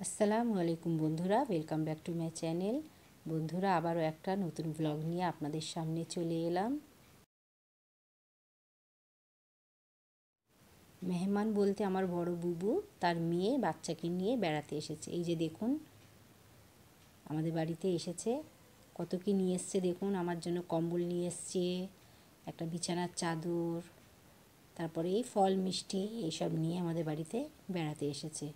আসসালামু আলাইকুম বন্ধুরা, welcome back to my channel. বন্ধুরা, আবারও একটা নতুন ব্লগ নিয়ে আপনাদের সামনে চলে এলাম। মেহমান বলতে আমার বড় বুবু তার মেয়ে বাচ্চাকে নিয়ে বেড়াতে এসেছে। এই যে দেখুন, আমাদের বাড়িতে এসেছে। কত কি নিয়ে এসছে দেখুন। আমার জন্য কম্বল নিয়ে এসছে, একটা বিছানার চাদর, তারপরে এই ফল মিষ্টি এইসব নিয়ে আমাদের বাড়িতে বেড়াতে এসেছে।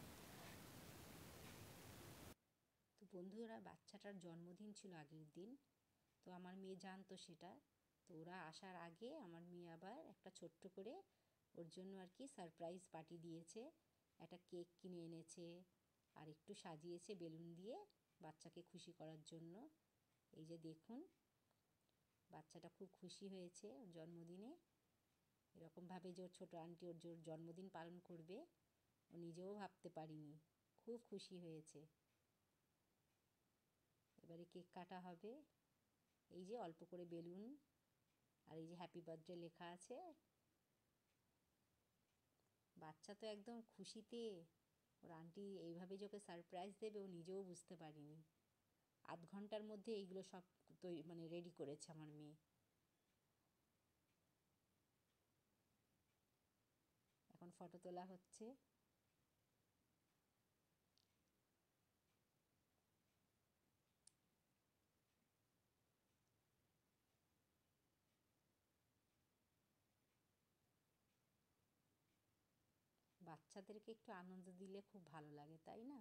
তো বন্ধুরা, বাচ্চাটার জন্মদিন ছিল আগের দিন। তো আমার মেয়ে জানতো সেটা। তো ওরা আসার আগে আমার মেয়ে আবার একটা ছোট্ট করে ওর জন্য আর কি সারপ্রাইজ পার্টি দিয়েছে। একটা কেক কিনে এনেছে আর একটু সাজিয়েছে বেলুন দিয়ে বাচ্চাকে খুশি করার জন্য। এই যে দেখুন, বাচ্চাটা খুব খুশি হয়েছে ওর জন্মদিনে। এরকমভাবে যে ওর ছোটো আন্টি ওর জন্মদিন পালন করবে ও নিজেও ভাবতে পারিনি। খুব খুশি হয়েছে। এবারে কেক কাটা হবে। এই যে অল্প করে বেলুন আর এই যে হ্যাপি বার্থডে লেখা আছে। বাচ্চা তো একদম খুশিতে। ওর আন্টি এইভাবে যে ওকে সারপ্রাইজ দেবে ও নিজেও বুঝতে পারিনি। আধ ঘন্টার মধ্যে এইগুলো সব রেডি করেছে আমার মেয়ে। এখন ফটো তোলা হচ্ছে। বাচ্চাদেরকে একটু আনন্দ দিলে খুব ভালো লাগে, তাই না?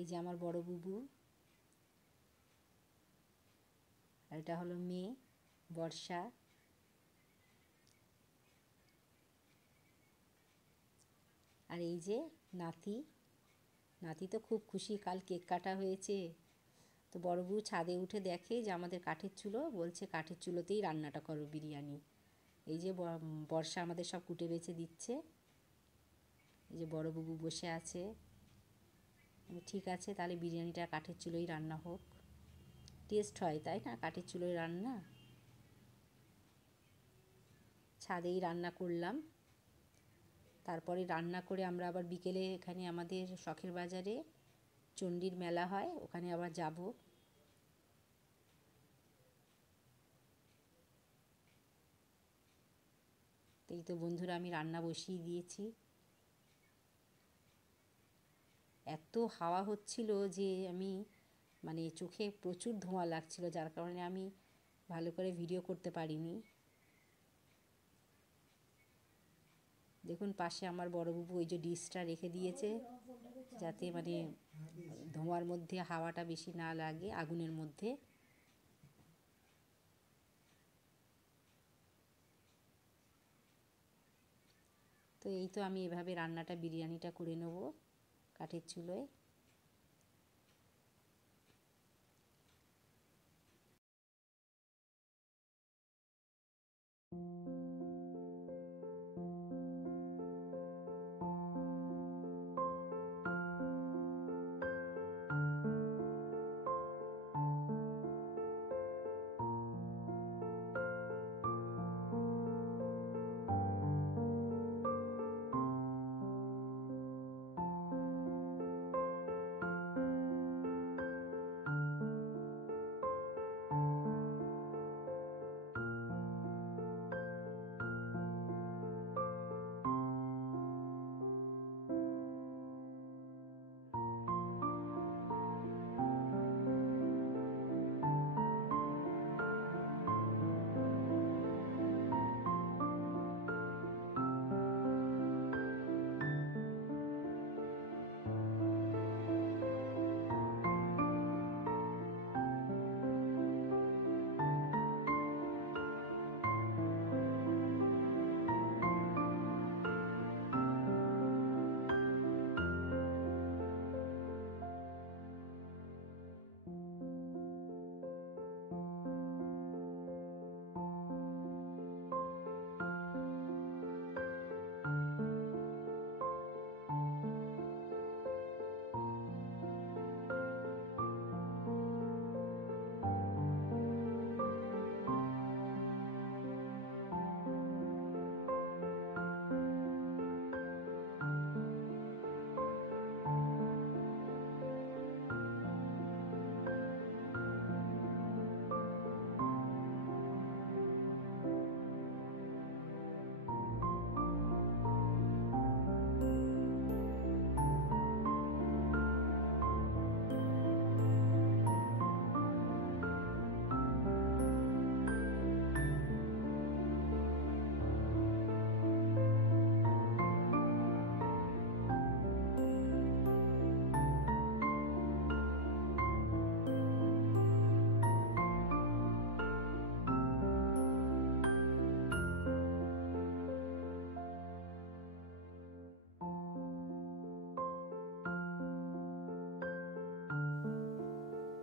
এই যে আমার বড় বুবু, আর এটা হলো মেয়ে বর্ষা। আর এই যে নাতি, নাতি তো খুব খুশি, কাল কেক কাটা হয়েছে। তো বড় বউ ছাদে উঠে দেখে যে আমাদের কাঠের চুলো, বলছে কাঠের চুলোতেই রান্নাটা করো বিরিয়ানি। এই যে বর্ষা আমাদের সব কুটে বেছে দিচ্ছে। এই যে বড় বুবু বসে আছে। ঠিক আছে, তাহলে বিরিয়ানিটা কাঠের চুলোই রান্না হোক, টেস্ট হয় তাই না কাঠের চুলোয় রান্না। ছাদেই রান্না করলাম। তারপরে রান্না করে আমরা আবার বিকেলে এখানে আমাদের শখের বাজারে চণ্ডীর মেলা হয়, ওখানে আবার যাব। এই তো বন্ধুরা আমি রান্না বসিয়ে দিয়েছি। এত হাওয়া হচ্ছিল যে আমি মানে চোখে প্রচুর ধোঁয়া লাগছিল, যার কারণে আমি ভালো করে ভিডিও করতে পারিনি। দেখুন পাশে আমার বড় বুবু ওই যে ডিশটা রেখে দিয়েছে, যাতে মানে ধোঁয়ার মধ্যে হাওয়াটা বেশি না লাগে আগুনের মধ্যে। তো এই তো আমি এভাবে রান্নাটা বিরিয়ানিটা করে নেব কাঠের চুলোয়।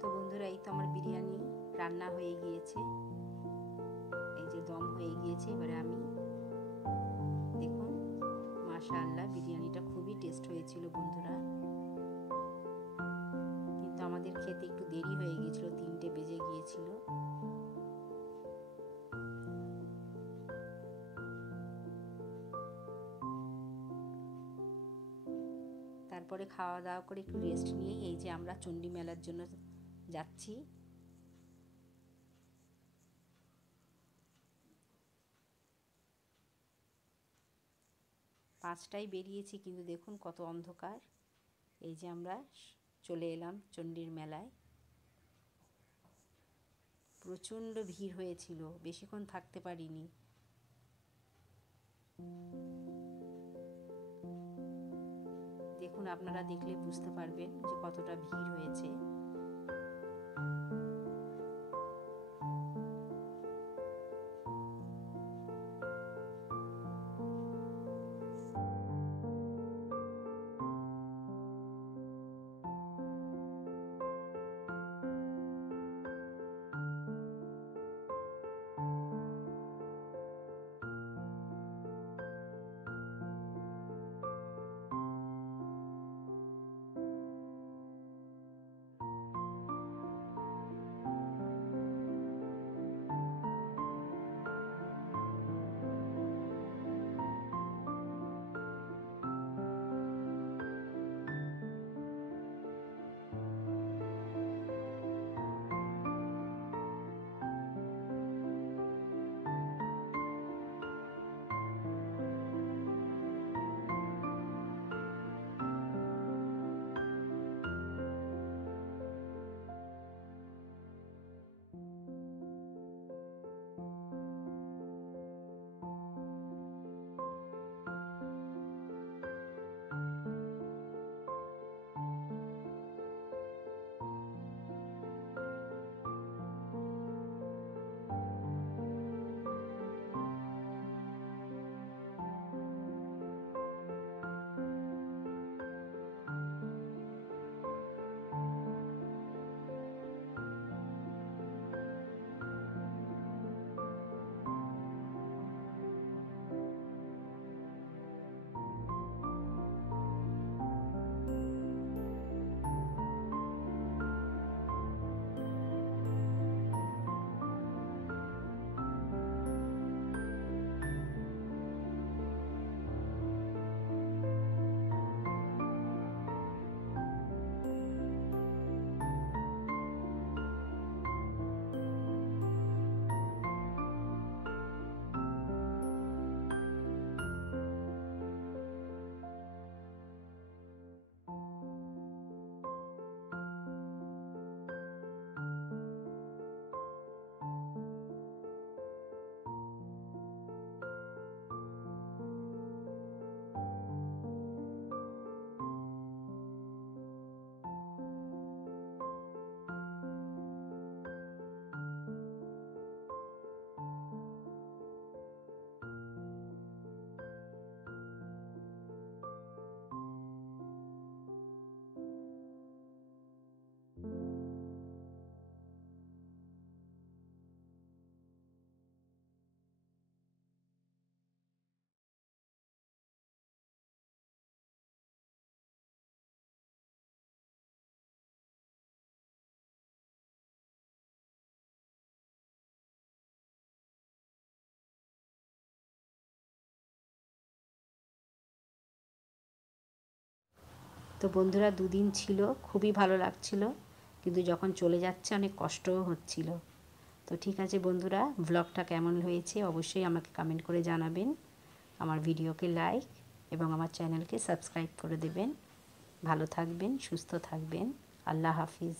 তো বন্ধুরা এই তো আমার বিরিয়ানি রান্না হয়ে গিয়েছে, এই যে দম হয়ে গিয়েছে। এবারে আমি দেখুন, মাশাআল্লাহ বিরিয়ানিটা খুবই টেস্ট হয়েছিল বন্ধুরা। কিন্তু আমাদের খেতে একটু দেরি হয়ে গিয়েছিল, 3টে বেজে গিয়েছিল। তারপরে খাওয়া দাওয়া করে একটু রেস্ট নিয়ে এই যে আমরা চণ্ডী মেলার জন্য যাচ্ছি। পাঁচটায় বেরিয়েছি, কিন্তু দেখুন কত অন্ধকার। এই যে আমরা চলে এলাম চণ্ডীর মেলায়। প্রচণ্ড ভিড় হয়েছিল, বেশিক্ষণ থাকতে পারিনি। দেখুন দেখুন, আপনারা দেখলে বুঝতে পারবেন যে কতটা ভিড় হয়েছে। তো বন্ধুরা, দুদিন ছিল, খুবই ভালো লাগছিল, কিন্তু যখন চলে যাচ্ছে অনেক কষ্টও হচ্ছিল। তো ঠিক আছে বন্ধুরা, ব্লগটা কেমন হয়েছে অবশ্যই আমাকে কমেন্ট করে জানাবেন। আমার ভিডিওকে লাইক এবং আমার চ্যানেলকে সাবস্ক্রাইব করে দেবেন। ভালো থাকবেন, সুস্থ থাকবেন। আল্লাহ হাফিজ।